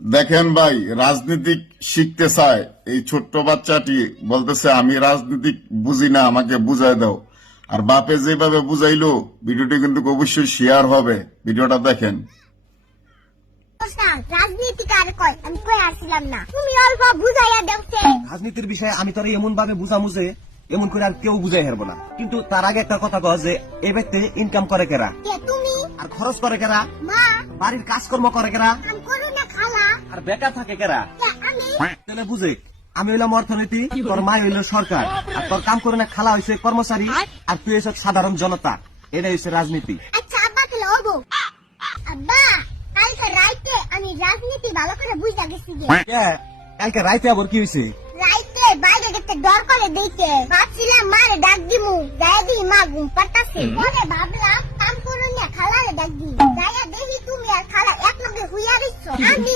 দেখেন ভাই, রাজনীতিক শিখতে চায় এই ছোট্ট বাচ্চাটি বলতেছে আমি রাজনীতিক বুঝি না, আমাকে বুঝাই দাও। আর বাপে যেভাবে বুঝাইলো, ভিডিওটি কিন্তু অবশ্যই শেয়ার হবে, ভিডিওটা দেখেন। রাজনীতিক আর কয় আমি কই আসছিলাম না, তুমি অল্প বুঝাইয়া দেওছে। রাজনীতির বিষয়ে আমি তোর এমন ভাবে বুঝামু যে এমন করে আর কেউ বুঝাই হারবো না। কিন্তু তার আগে একটা কথা কয় যে এই ব্যক্তি ইনকাম করে কেরা, কে তুমি? আর খরচ করে কেরা, মা বাড়ির কাজকর্ম করে কেরা, আমি করু না খালা। আর বেকার থাকে কেরা। কে আমি? তাহলে বুঝে আমি হইলাম অর্থনীতি, তোর মা হইল সরকার, আর তোর কাম করে না খালা হইছে কর্মচারী, আর তুই হইছ সাধারণ জনতা। এটাই হচ্ছে রাজনীতি। আচ্ছা আব্বা তাহলে ওগো। আব্বা কালকে রাইতে আমি রাজনীতি ভালো করে বুঝা গেছি গে। কে? কালকে রাইতে আবার কি হয়েছে? রাইতে বাইরে গেতে ডর করে দিতে ভাবছিলাম মারে ডাক দিমু, যাইয়া দিই মা ঘুম পাড়তাছে। পরে ভাবলাম কাম করুন না খালারে ডাক দিই, যাইয়া দেখি তুমি আর খালা এক লগে হুইয়া দিচ্ছ। আমি